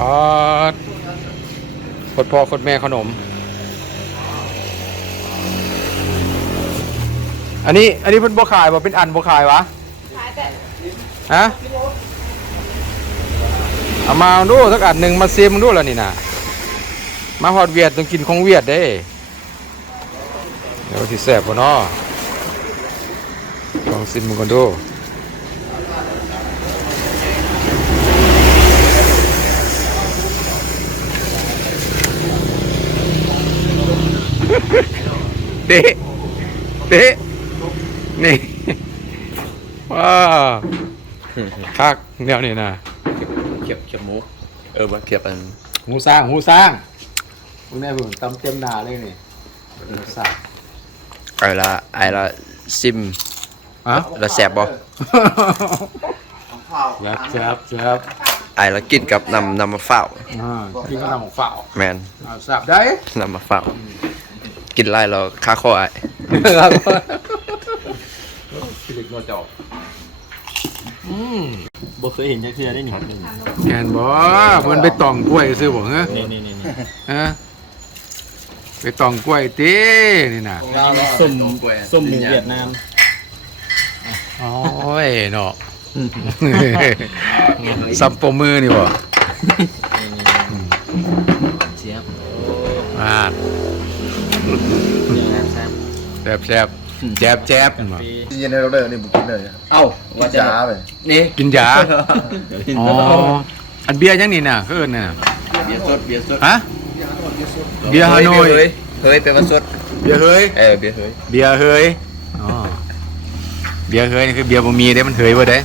อ๋อคดพ่อคดแม่ขนมอันนี้เพิ่นบ่ขายบ่เป็นอันบ่ขายวะขายแต่ฮะเอามาดูสักอันหนึ่งมาซิมดูแล้วนี่นะมาฮอดเวียดต้องกินของเวียดเด้เดี๋ยวสิแซ่บบ่เนาะลองซิมมันก่อนดูเด้นี่ว้าคักแนวนี้นะเขียบหมูว่าเขียบอันหมูสร้างพวกนี้ผมตำเต็มหนาเลยนี่หมูสร้างไอ้ละซิมละแสบบ่แซ่บไอ้ละกินกับนำมาเฝ้ากินก็นำของฝ่าแมนแซ่บได้นำมาเฝ้ากินไล่เราค่าข้อไอ้พี่เด็กนวดจอกบ่เคยเห็นจักเทื่อได้นี่แม่นบ่มันไปตองกล้วยซื้อบ่ฮะนี่ฮะไปตองกล้วยตินี่น่ะส้มหมูเวียดนามโอ้ยเนาะซัมโปมือนี่บ่เจี๊ยบแซ่บแจ๊บเย็นเราเลยนี่บุกินเลยว่าจะไปนี่กินยาอ๋ออันเบียร์ยังนี่น่ะคือเอิ้นน่ะเบียร์สดฮะเบียร์ฮานอยเฮ้ยเป็นว่าสดเบียร์เฮ้ยเบียร์เฮ้ยอ๋อเบียร์เฮ้ยนี่คือเบียร์บ่มีเด้มันเฮ้ยบ่ได้2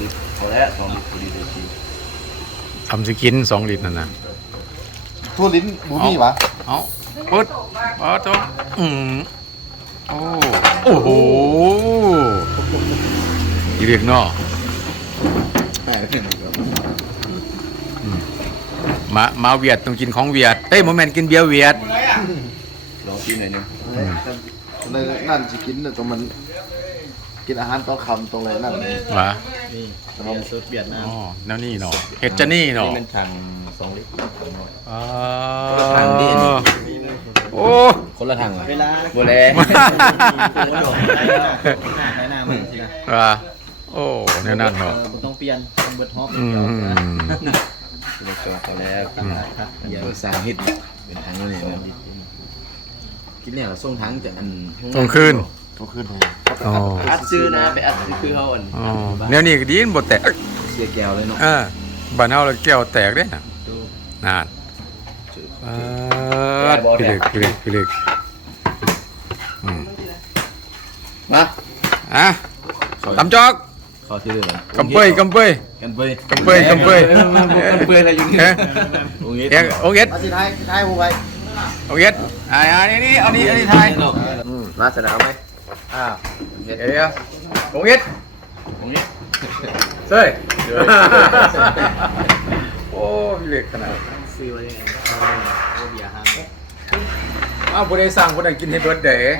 ลิตรพอแล้ว2 ลิตรพอดีเลยทีทำสิกิน2 ลิตรนั่นน่ะทั่วลิ้นบูมี่วะเอาปึ๊ดโตโอ้โหอีเรียกเนาะมาเวียดต้องกินของเวียดเอ้ยโมเมนต์กินเบียร์เวียดลองกินหน่อยนึงนั่นจะกินตรงมันกินอาหารต้องคำตรงเลยนั่นวะนี่เบียร์สดเวียดนามอ๋อแนวนี้เนาะเฮ็ดจะนี่เนาะนี่มันถัง2 ลิตรถังดิโอ้คนละถังเวลาบ่แลไหนหน้ามันสินะว่าโอ้แนวนั้นเนาะบ่ต้องเปลี่ยนต้องเบิดฮอปแล้วเดี๋ยวสร้างเฮ็ดเป็นถังนี่กินแล้วส่งถังจากอันส่งคืนอ๋ออัดซื้อนะไปอัดซื้อคือเฮาอันอ๋อแนวนี้ก็ดีนบ่แตกเสียแก้วเลยเนาะบ้านเฮาแล้วแก้วแตกเด้น่ะนั่นพี่เล็กมาตำจอกขอที่เลยกำเปยอะไรอยู่นี่โอเก็ตสิท้ายหูไปโอเก็ตนี่เอานี่ไทยมาสนามไหมเดี๋ยวโอเก็ตเซ่โอ้พี่เล็กขนาดซื้อไว้ยังไงเบียร์ห้างผู้ใดสั่งผู้นั้นกินให้เบิร์ดเดย์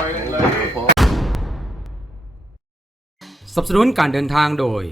สนับสนุนการเดินทางโดย